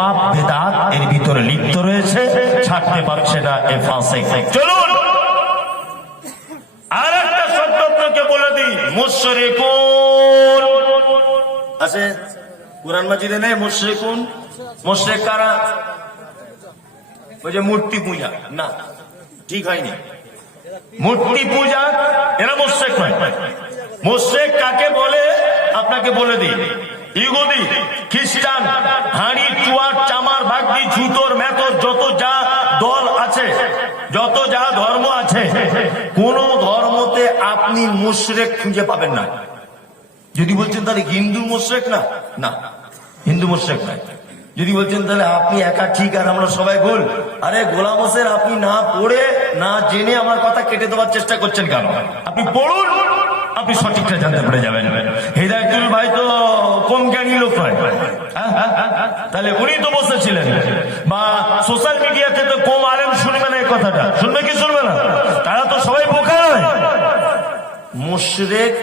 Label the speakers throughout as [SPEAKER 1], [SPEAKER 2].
[SPEAKER 1] পাপ, বেদাত এর ভিতরে লিপ্ত রয়েছে, ছাড়তে পারছে না এ ফাঁসে চলুন আর একটা শব্দ আপনাকে বলে দিই, মুশরিকুন। আছে, কোরআন মাজিদে নেই, মুশরিকুন? মুশরিক কারা? ওই যে মূর্তি পূজা, না, ঠিক হয়নি। মূর্তি পূজা, এরা মোশেক নয়। মোশেক কাকে বলে? আপনাকে বলে দিই, ইহুদি, খ্রিস্টান, হাঁড়ি ভাগদি জুতোর মেতর যত যা দল আছে, যত যা ধর্ম আছে, কোন ধর্মতে আপনি মুশরেক খুঁজে পাবেন না। যদি বলছেন তাহলে হিন্দু মুশরেক না? না, হিন্দু মুশরেক নয়। যদি বলছেন তাহলে আপনি একা ঠিক আর আমরা সবাই গোল আরে গোলাম হোসেন, আপনি না পড়ে, না জেনে আমার কথা কেটে দেওয়ার চেষ্টা করছেন কেন? আপনি পড়ুন, আপনি সঠিকটা জানতে পেরে যাবেন। হৃদয়তুল ভাই তো কম জ্ঞানী লোক নয় হ্যাঁ, হ্যাঁ, হ্যাঁ, তাহলে উনি তো বসেছিলেন বা সোশ্যাল মিডিয়াতে তো কম আলেম শুনবে না এই কথাটা। শুনবে কি শুনবে না? তারা তো সবাই বোকা নয়। মুশরেক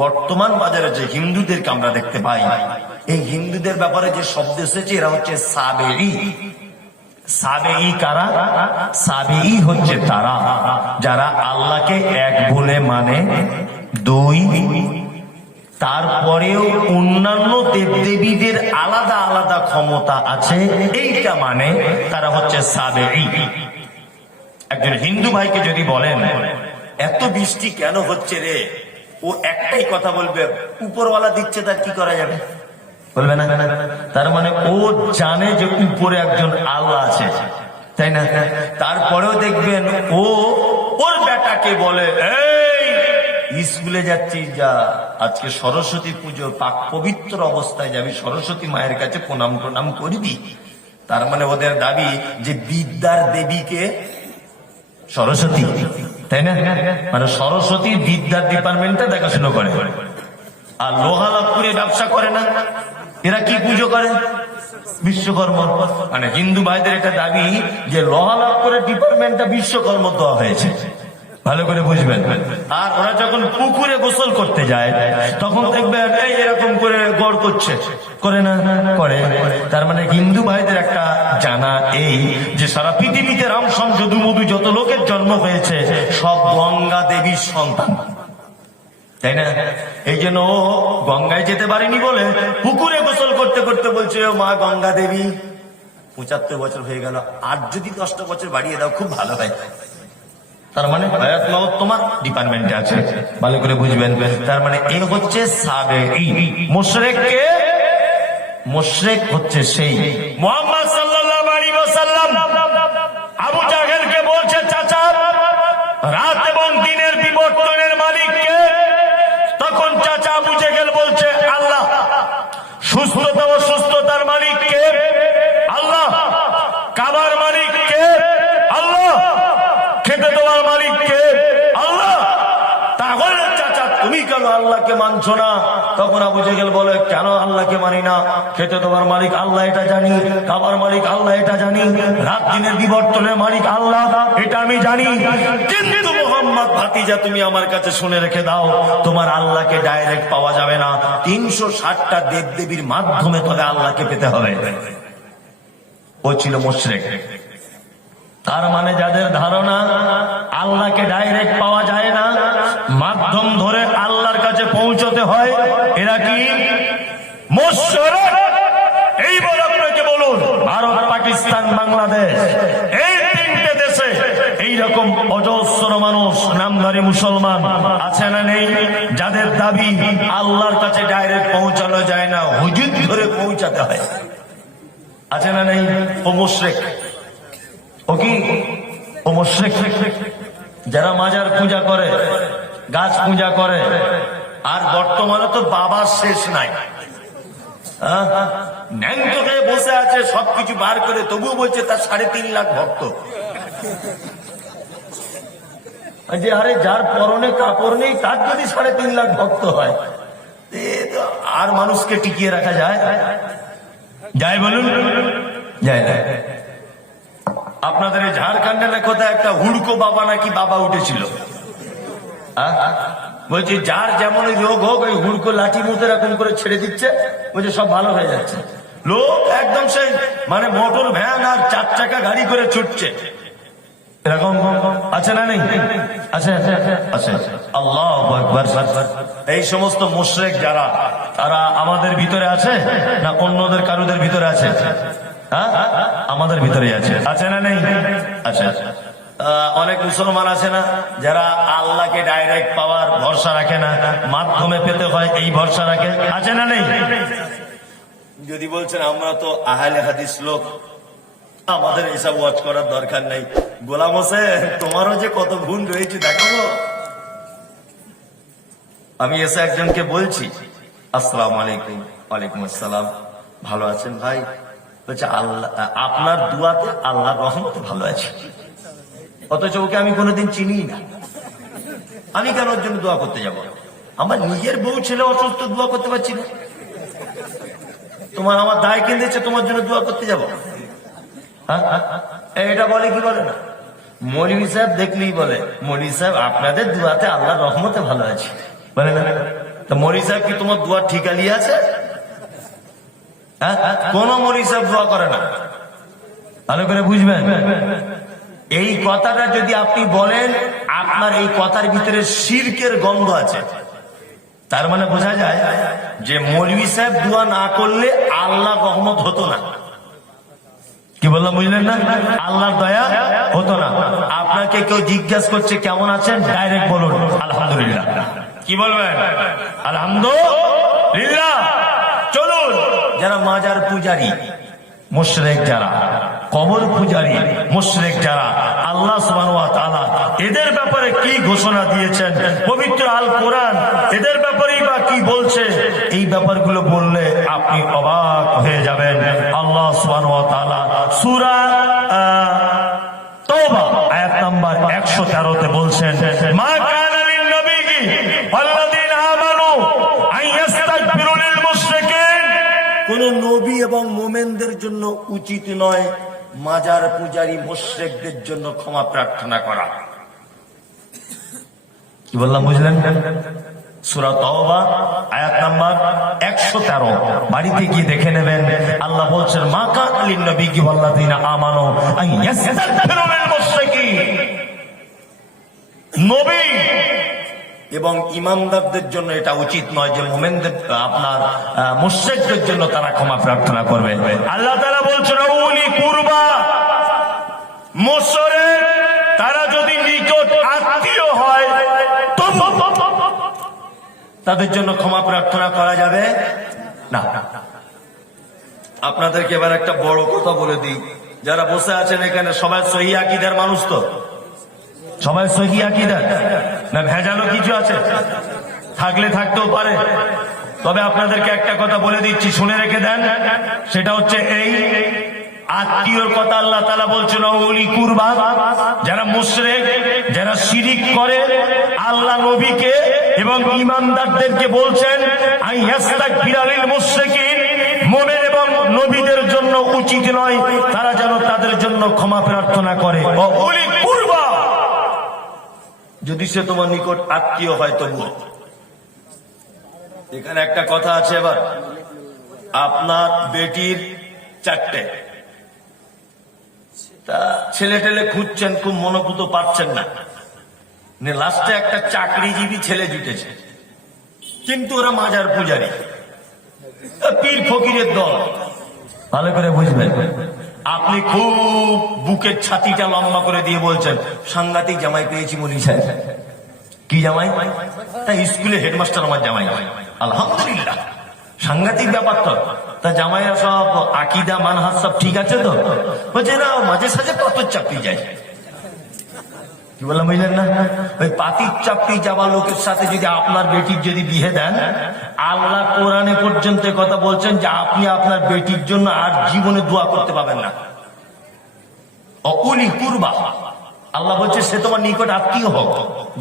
[SPEAKER 1] বর্তমান বাজারে যে হিন্দুদেরকে আমরা দেখতে পাই, এই হিন্দুদের ব্যাপারে যে শব্দ এসেছে, এরা হচ্ছে সাবেরি সাবেই কারা? সাবেই হচ্ছে তারা, যারা আল্লাহকে এক বলে মানে দুই তারপরেও অন্যান্য দেবদেবীদের আলাদা আলাদা ক্ষমতা আছে। এইটা মানে তারা হচ্ছে সাবেই একজন হিন্দু ভাইকে যদি বলেন, এত বৃষ্টি কেন হচ্ছে রে? ও একটাই কথা বলবে, উপরওয়ালা দিচ্ছে তার কি করা যাবে? বলবে না। তার মানে ও জানে যে উপরে একজন আল্লাহ আছে। তাই না? তারপরেও দেখবেন ও, ওর বেটাকে বলে, এই স্কুলে যাচ্ছি, যা আজকে সরস্বতী পুজো, পাক পবিত্র অবস্থায় যাবি সরস্বতী মায়ের কাছে প্রণাম প্রণাম করবি তার মানে ওদের দাবি যে বিদ্যার দেবীকে সরস্বতী, তাই না? মানে সরস্বতী বিদ্যার ডিপার্টমেন্টটা দেখাশোনা করে। আর লোহালাপুরে ব্যবসা করে না। এরা কি পুজো করে? বিশ্বকর্ম। মানে হিন্দু ভাইদের একটা দাবি যে লোহালাপুরের ডিপার্টমেন্টটা বিশ্বকর্ম দেওয়া হয়েছে। ভালো করে বুঝবেন। আর ওরা যখন পুকুরে গোসল করতে যায়, তখন দেখবে এই এরকম করে গড় করছে। করে না? করে। তার মানে হিন্দু ভাইদের একটা জানা এই যে সারা পৃথিবীতে রামসম যদু মধু যত লোকের জন্ম হয়েছে, সব গঙ্গা দেবীর সন্তান। তাই না? এই জন্য ও গঙ্গায় যেতে পারেনি বলে পুকুরে গোসল করতে করতে বলছে, ও মা গঙ্গা দেবী, পঁচাত্তর বছর হয়ে গেল। আর যদি দশটা বছর বাড়িয়ে দাও, খুব ভালো হয়। তার মানে হায়াত মাউত তোমার ডিপার্টমেন্টে আছে। ভালো করে বুঝবেন। তার মানে এ হচ্ছে সাবে মোশরেক কে মুশরেক হচ্ছে সেই। মোহাম্মদ সাল্লাল্লাহু আলাইহি ওয়াসাল্লাম আবু জাহেলকে বলছে চাচা রাত এবং দিনের বিবর্তনের মালিক কে তখন চাচা আবু জেহেল বলছে আল্লাহ সুস্থতা ও সুস্থতার মালিক কে আল্লাহ কাবার মালিক কে আল্লাহ খেতে দেওয়ার মালিক কে আল্লাহ তাহলে চাচা তুমি কেন আল্লাহকে মানছো না? তখন আবু জেহেল বলে, কেন আল্লাহকে মানি না? খেতে দেওয়ার মালিক আল্লাহ, এটা জানি। খাবার মালিক আল্লাহ, এটা জানি। রাত দিনের বিবর্তনের মালিক আল্লাহ, এটা আমি জানি। কিন্তু তুমি আমার কাছে শুনে রেখে দাও, তোমার আল্লাহকে ডাইরেক্ট পাওয়া যাবে না। তিনশো ষাটটা দেব দেবীর মাধ্যমে তবে আল্লাহকে পেতে হবে। ও ছিল মুশরেক। তার মানে যাদের ধারণা, আল্লাহকে ডাইরেক্ট পাওয়া যায় না মাধ্যম ধরে আল্লাহর কাছে পৌঁছতে হয় এরা কি মোশরেক এই বলে আপনাকে বলুন ভারত পাকিস্তান বাংলাদেশ। এই তিনটে দেশে এইরকম অজস্র মানুষ, নামধারী মুসলমান আছে না নেই, যাদের দাবি আল্লাহর কাছে ডাইরেক্ট পৌঁছানো যায় না, হুজুর ধরে পৌঁছাতে হয়। আছে না নেই? ও মুশরেক। ও কি? ও মুশরিক। যারা মাজার পূজা করে, গাছ পূজা করে, আর বর্তমানে তো বাবার শেষ নাই? ন্যাংটো হয়ে বসে আছে, সবকিছু বার করে, তবুও বলছে তার সাড়ে তিন লাখ ভক্ত। যে আরে যার পরনে কাপড় নেই, তার যদি সাড়ে তিন লাখ ভক্ত হয় আর মানুষকে টিকিয়ে রাখা যায়। যায় বলুন। যায় না আপনাদের ঝাড়খণ্ডের কোথায় একটা হুড়কো বাবা নাকি বাবা উঠেছিল? বলছি যার যেমন রোগ হোক ওই হুড়কো লাঠি মতো এরকম করে ছেড়ে দিচ্ছে বলছে সব ভালো হয়ে যাচ্ছে। লোক একদম সেই মানে মোটর ভ্যান আর চার চাকা গাড়ি করে ছুটছে। এই সমস্ত মুশরেক যারা তারা আমাদের ভিতরে আছে না অন্যদের কারুদের ভিতরে আছে? হ্যাঁ? আমাদের ভিতরে আছে। আছে না নেই? আচ্ছা আহ, অনেক মুসলমান আছে না, যারা আল্লাহকে ডাইরেক্ট পাওয়ার ভরসা রাখে না, মাধ্যমে পেতে হয় এই ভরসা রাখে। আছে না নেই? যদি বলছেন, আমরা তো আহলে হাদিস লোক, আমাদের এসব ওয়াচ করার দরকার নেই। গোলাম হোসেন, তোমারও যে কত ভুল রয়েছে, দেখাবো। আমি এসে একজনকে বলছি, আসসালাম আলাইকুম, ওয়ালাইকুম আসসালাম, ভালো আছেন ভাই? বলছে, আল্লাহ, আপনার দুয়াতে আল্লাহ রহমতে ভালো আছে। অথচ ওকে আমি কোনোদিন চিনি না। আমি কেন ওর জন্য দোয়া করতে যাব? আমার নিজের বউ ছেলে অসুস্থ, দোয়া করতে পারছি না। তোমার আমার দায় কেঁদেছে তোমার জন্য দোয়া করতে যাব। হ্যাঁ? এটা বলে কি বলে না? মৌলী সাহেব দেখলেই বলে মৌলী সাহেব, আপনাদের দুয়াতে আল্লাহ রহমতে ভালো আছে। বলে না? তা মৌলী সাহেব কি তোমার দুয়া ঠিকালি আছে? হ্যাঁ? কোন মৌলী সাহেব দোয়া করে না। ভালো করে বুঝবেন? এই কথাটা যদি আপনি বলেন, আপনার এই কথার ভিতরে শিরকের গন্ধ আছে। তার মানে বোঝা যায় যে মৌলভী সাহেব দোয়া না করলে আল্লাহ রহমত হতো না। কি বললাম, বুঝলেন না? আল্লাহর দয়া হতো না। আপনাকে কেউ জিজ্ঞাসা করছে, কেমন আছেন? ডাইরেক্ট বলুন, আলহামদুলিল্লাহ। কি বলবেন? আলহামদুলিল্লাহ। চলুন, যারা মাজার পূজারী, মুশরেক যারা কবর পূজারী, মুশরেক যারা, আল্লাহ এদের ব্যাপারে কি ঘোষণা দিয়েছেন? পবিত্র আল কোরআন এদের ব্যাপারেই বা কি বলছে? এই ব্যাপারগুলো বললে আপনি অবাক হয়ে যাবেন। আল্লাহ তাআলা সূরা তওবা আয়াত নাম্বার 113 তে বলছেন কোন নবী এবং মোমেনদের জন্য উচিত নয় মাজার পূজারী মোশ্রেকদের জন্য ক্ষমা প্রার্থনা করা। কি বললাম, বুঝলেন? দেখে নেবেন, আল্লাহ বলছেন, মা কান বিজ্ঞান কি আল্লাযীনা ইস্তাগফিরু লিল মুশরিকিন নবী এবং ইমানদারদের জন্য এটা উচিত নয় যে মোমেনদের, আপনার মুশ্রেকদের জন্য তারা ক্ষমা প্রার্থনা করবে। আল্লাহ তারা বলছেন উনি কুরবা। মোসরে তারা যদি নিকট আত্মীয় হয় তাদের জন্য ক্ষমা প্রার্থনা করা যাবে না। আপনাদেরকে এবার একটা বড় কথা বলে দিই। যারা বসে আছেন এখানে, সবাই সহি মানুষ তো। সবাই সহি আকিদার না ভেজানো কিছু আছে? থাকলে থাকতেও পারে। তবে আপনাদেরকে একটা কথা বলে দিচ্ছি, শুনে রেখে দেন। সেটা হচ্ছে এই আত্মীয়র কথা আল্লাহ তালা বলছেন ওলি কুরবা যারা মুশরেক, যারা শিরিক করে, আল্লাহ নবীকে এবং ইমানদারদেরকে বলছেন আই হাস্তাক বিরালিল মুশরিকিন মোমেন এবং নবীদের জন্য উচিত নয়, তারা যেন তাদের জন্য ক্ষমা প্রার্থনা করে। কুরবা যদি সে তোমার নিকট আত্মীয় হয় তবুও। এখানে একটা কথা আছে এবার। আপনার বেটির চারটে। তা ছেলে টেলে খুঁজছেন, খুব মনোভূত পাচ্ছেন না। লাস্টে একটা চাকরিজীবী ছেলে জুটেছে। কিন্তু ওরা মাজার পূজারি। পীর ফকিরের দল। ভালো করে বুঝবেন। আপনি খুব বুকের ছাতিটা লম্বা করে দিয়ে বলছেন। সাংঘাতিক জামাই পেয়েছি মনি সাহেব। কি জামাই? তা স্কুলে হেডমাস্টার আমার জামাই। আলহামদুলিল্লাহ। সাংঘাতিক ব্যাপার তো। তা জামাইরা সব আকিদা মানহাত সব ঠিক আছে তো? বলছে, না, মাঝে সাঝে কত চাপি যায়। কি বললাম, বুঝলেন না? ওই পাতির চাপটি যাওয়া লোকের সাথে যদি আপনার বেটির যদি বিয়ে দেন, আল্লাহ কোরআনে পর্যন্ত কথা বলছেন যে আপনি আপনার বেটির জন্য আর জীবনে দোয়া করতে পাবেন না। অকুলি কুরবা। আল্লাহ বলছে, সে তোমার নিকট আত্মীয় হোক,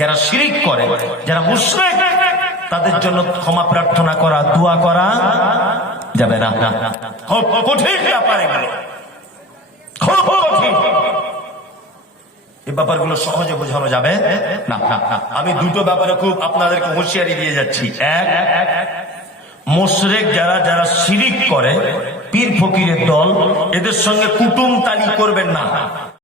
[SPEAKER 1] যারা শিরিক করে, যারা মুশরিক, তাদের জন্য ক্ষমা প্রার্থনা করা, দোয়া করা যাবে না। কঠিন এই ব্যাপারগুলো সহজে বোঝানো যাবে না। আমি দুটো ব্যাপারে খুব আপনাদেরকে হুঁশিয়ারি দিয়ে যাচ্ছি। এক মোশরেক যারা যারা শিরিক করে পীর ফকিরের দল এদের সঙ্গে কুটুম তালি করবেন না।